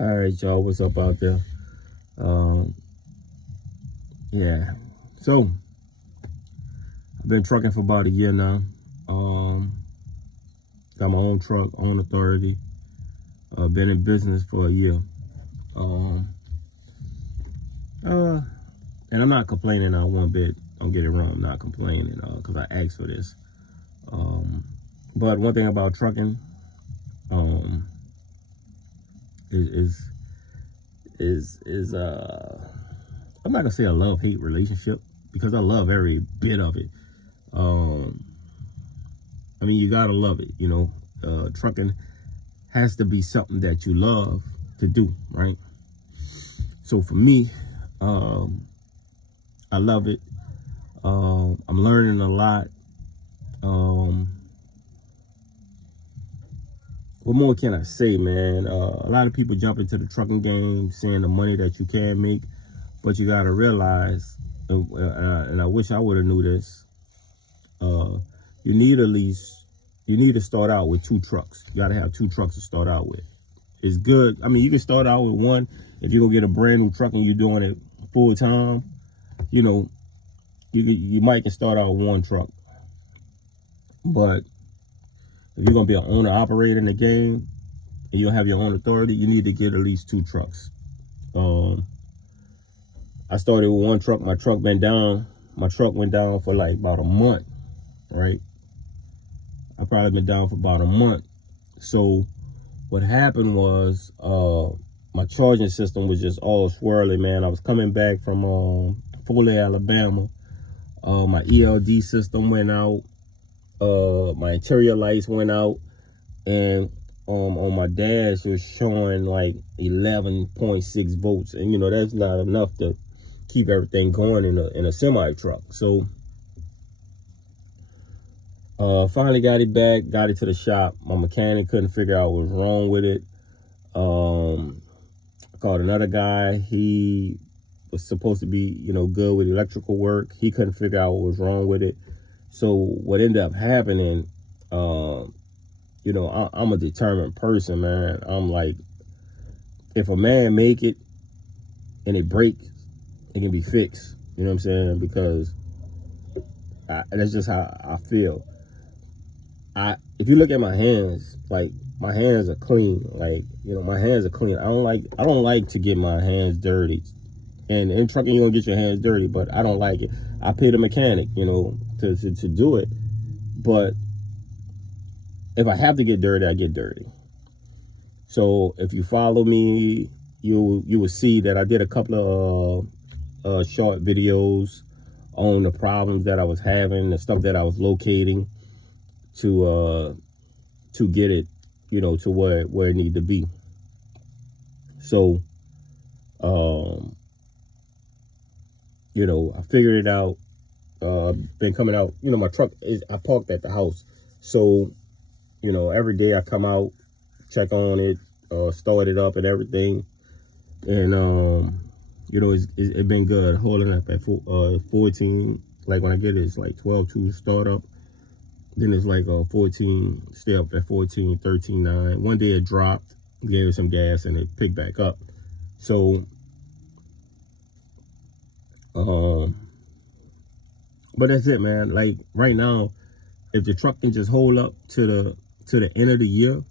All right, y'all, what's up out there? Um, yeah. So I've been trucking for about a year now. Got my own truck, own authority. Been in business for a year. Um, uh, and I'm not complaining one bit. Don't get it wrong. I'm not complaining because I asked for this. But one thing about trucking um, is I'm not gonna say a love-hate relationship because I love every bit of it. I mean, you gotta love it, you know. Trucking has to be something that you love to do, right? So for me, I love it. I'm learning a lot. What more can I say, man? A lot of people jump into the trucking game saying the money that you can make, but you gotta realize, and I wish I would have knew this. You need to start out with 2 trucks. You gotta have 2 trucks to start out with. It's good. I mean, you can start out with 1 if you go get a brand new truck and you're doing it full time. You know, you might can start out with 1 truck, but if you're gonna be an owner operator in the game and you'll have your own authority, you need to get at least 2 trucks. I started with 1 truck. My truck went down for like about a month, right? I probably been down for about a month. So what happened was my charging system was just all swirly, man. I was coming back from Foley, Alabama. My ELD system went out. My interior lights went out, and on my dash it was showing like 11.6 volts, and you know that's not enough to keep everything going in a semi truck. So finally got it back, got it to the shop. My mechanic couldn't figure out what was wrong with it. I called another guy. He was supposed to be, you know, good with electrical work. He couldn't figure out what was wrong with it. So what ended up happening, you know, I'm a determined person, man. I'm like, if a man make it and it breaks, it can be fixed. You know what I'm saying? Because that's just how I feel. If you look at my hands, like my hands are clean. Like, you know, my hands are clean. I don't like to get my hands dirty. And in trucking, you're gonna get your hands dirty, but I don't like it. I pay the mechanic, you know, to do it. But if I have to get dirty, I get dirty. So if you follow me, you will see that I did a couple of short videos on the problems that I was having, the stuff that I was locating to get it, you know, to where it needed to be. So you know, I figured it out. Been coming out, you know, my truck is, I parked at the house. So, you know, every day I come out, check on it, start it up and everything. And, you know, it's been good holding up at 14. Like when I get it, it's like 12.2 start up. Then it's like 14, stay up at 14, 13.9. One day it dropped, gave it some gas and it picked back up. So, but that's it, man. Like right now, if the truck can just hold up to the end of the year,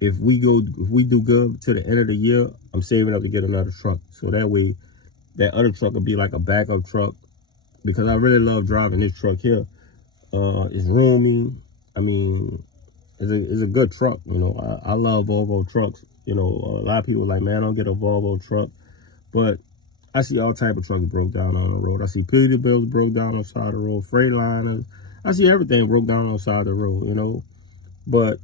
if we do good to the end of the year, I'm saving up to get another truck. So that way, that other truck will be like a backup truck, because I really love driving this truck here. It's roomy. I mean, it's a good truck. You know, I love Volvo trucks. You know, a lot of people are like, man, I don't get a Volvo truck, but I see all type of trucks broke down on the road. I see Peterbilts broke down on the side of the road, Freightliners. I see everything broke down on the side of the road, you know. But,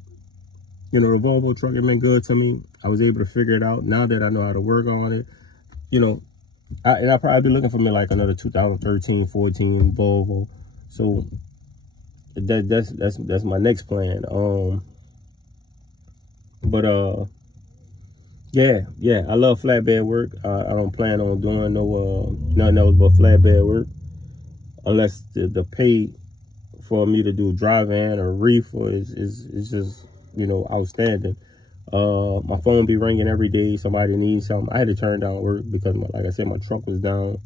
you know, the Volvo truck, it been good to me. I was able to figure it out. Now that I know how to work on it, you know, I'll probably be looking for me like another 2013, 14 Volvo. So that's my next plan. Yeah, I love flatbed work. I don't plan on doing nothing else but flatbed work, unless the pay for me to do dry van or reefer is just, you know, outstanding. My phone be ringing every day. Somebody needs something. I had to turn down work because, like I said, my truck was down.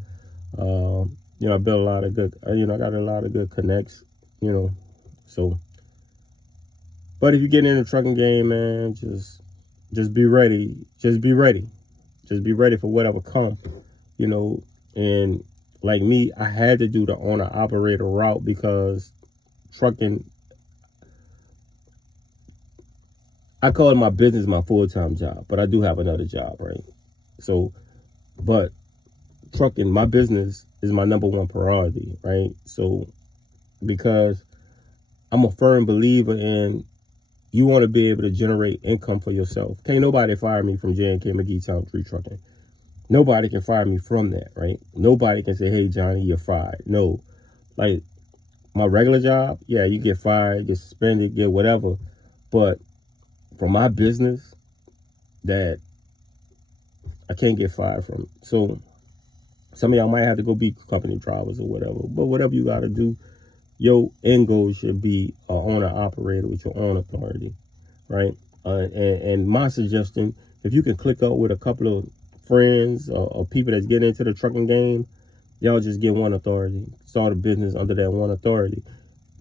You know, I built a lot of good, I got a lot of good connects, so. But if you get in the trucking game, man, just be ready. Just be ready. Just be ready for whatever comes, And like me, I had to do the owner-operator route because trucking, I call it my business, my full-time job, but I do have another job, right? So, but trucking, my business is my number one priority, right? So, because I'm a firm believer in you want to be able to generate income for yourself. Can't nobody fire me from J&K McGee Town Tree Trucking. Nobody can fire me from that, right? Nobody can say, hey, Johnny, you're fired. No. Like, my regular job, yeah, you get fired, get suspended, get whatever. But for my business, that I can't get fired from. So some of y'all might have to go be company drivers or whatever. But whatever you got to do, your end goal should be an owner-operator with your own authority, right? And my suggestion, if you can click up with a couple of friends or people that's getting into the trucking game, y'all just get one authority. Start a business under that one authority.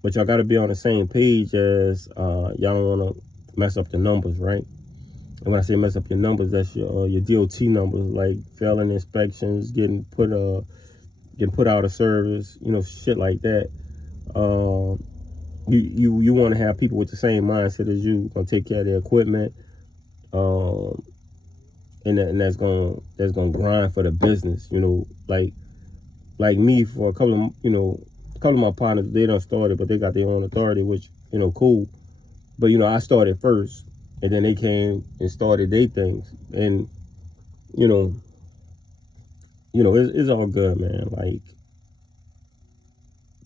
But y'all got to be on the same page as y'all don't want to mess up the numbers, right? And when I say mess up your numbers, that's your DOT numbers, like failing inspections, getting put out of service, shit like that. You want to have people with the same mindset as you, gonna take care of their equipment, and that's gonna grind for the business. Like me, for a couple of my partners, they done started, but they got their own authority, which cool. But I started first, and then they came and started their things, and it's all good, man. Like,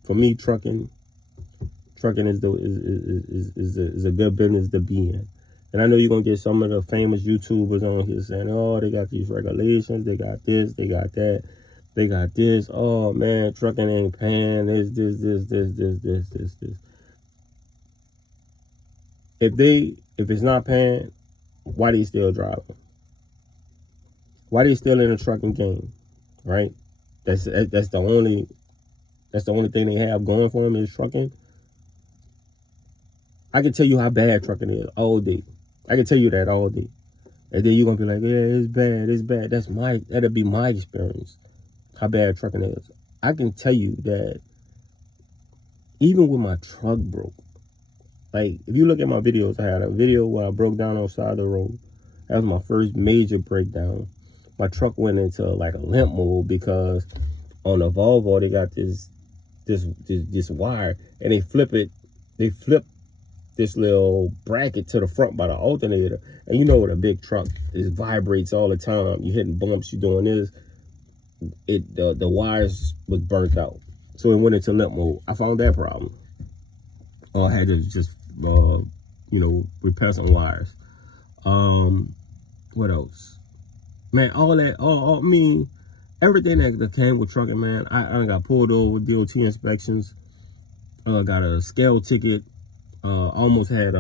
for me, trucking is a good business to be in. And I know you're gonna get some of the famous YouTubers on here saying, oh, they got these regulations, they got this, they got that, they got this. Oh man, trucking ain't paying this. If it's not paying, why they still driving? Why they still in the trucking game? Right? That's the only thing they have going for them is trucking. I can tell you how bad trucking is all day. I can tell you that all day. And then you're going to be like, yeah, it's bad. That'll be my experience, how bad trucking is. I can tell you that even when my truck broke, like, if you look at my videos, I had a video where I broke down on the side of the road. That was my first major breakdown. My truck went into like a limp mode because on the Volvo, they got this wire, and they flip this little bracket to the front by the alternator. And with a big truck, it vibrates all the time. You hitting bumps, you doing this. The wires was burnt out. So it went into limp mode. I found that problem. I had to just, repair some wires. What else? Man, all that, everything that came with trucking, man. I got pulled over, DOT inspections. Got a scale ticket. Almost had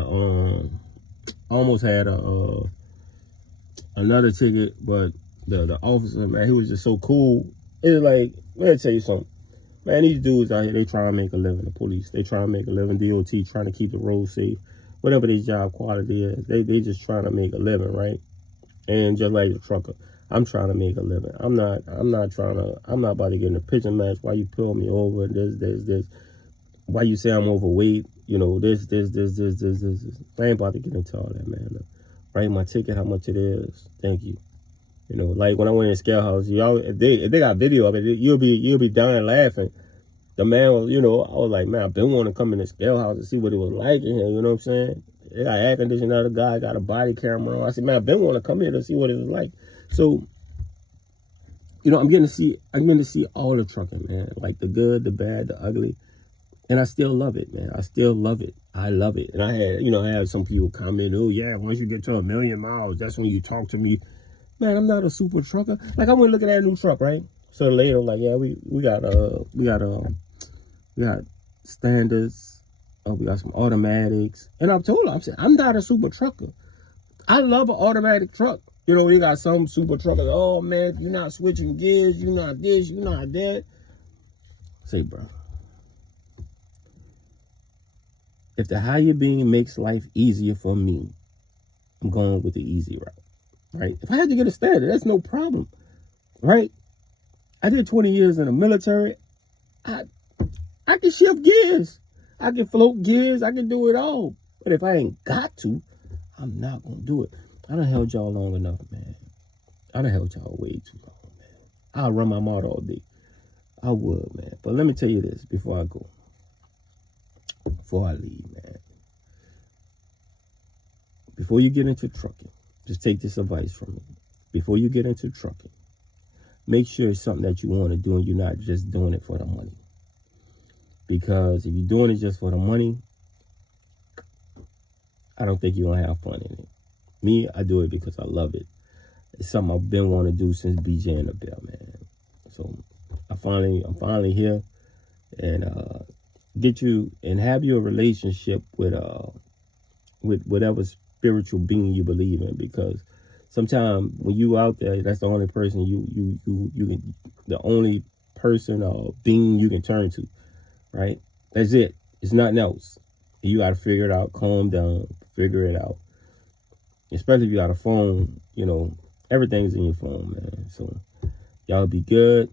another ticket, but the officer, man, he was just so cool. It's like, let me tell you something, man. These dudes out here, they try to make a living. The police, they try to make a living. DOT trying to keep the road safe, whatever their job quality is. They just trying to make a living, right? And just like the trucker, I'm trying to make a living. I'm not about to get in a pitching match. Why you pull me over? This. Why you say I'm overweight? This. I ain't about to get into all that, man. Write my ticket, how much it is. Thank you. Like when I went in the scale house, y'all, if they got video of it, you'll be dying laughing. The man was, I was like, man, I've been wanting to come in the scale house and see what it was like in here. You know what I'm saying? They got air conditioning. The guy got a body camera on. I said, man, I've been wanting to come here to see what it was like. So, I'm getting to see all the trucking, man. Like the good, the bad, the ugly. And I still love it, man. I still love it. I love it. And I had some people comment, oh yeah, once you get to 1 million miles, that's when you talk to me. Man, I'm not a super trucker. Like, I went looking at a new truck, right? So later, like, yeah, we got standards. We got some automatics. And I told her, I'm not a super trucker. I love an automatic truck. You know, you got some super truckers, oh man, you're not switching gears, you're not this, you're not that. Say, bro, if the higher being makes life easier for me, I'm going with the easy route, right? If I had to get a standard, that's no problem, right? I did 20 years in the military. I can shift gears. I can float gears. I can do it all. But if I ain't got to, I'm not going to do it. I done held y'all long enough, man. I done held y'all way too long, man. I'll run my mouth all day. I would, man. But let me tell you this before I go. Before I leave, man. Before you get into trucking, just take this advice from me. Before you get into trucking, make sure it's something that you want to do and you're not just doing it for the money. Because if you're doing it just for the money, I don't think you're going to have fun in it. Me, I do it because I love it. It's something I've been wanting to do since BJ and the Bell, man. So I'm finally here, and get you and have your relationship with whatever spiritual being you believe in, because sometimes when you out there, that's the only person you can, the only person or being you can turn to, right? That's it. It's nothing else. You got to figure it out. Calm down. Figure it out. Especially if you got a phone, you know, everything's in your phone, man. So y'all be good.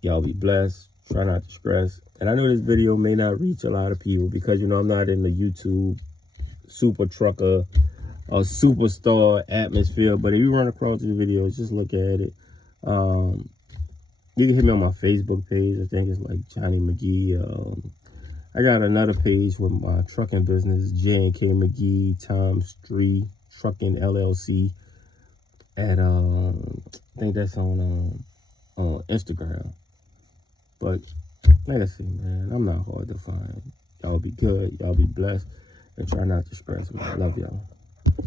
Y'all be blessed. Try not to stress. And I know this video may not reach a lot of people because, you know, I'm not in the YouTube super trucker or superstar atmosphere. But if you run across these videos, just look at it. You can hit me on my Facebook page. I think it's like Johnny McGee. I got another page with my trucking business, J&K McGee Times 3 Trucking LLC. At I think that's on Instagram. But like I said, man, I'm not hard to find. Y'all be good. Y'all be blessed. And try not to stress, man. I love y'all.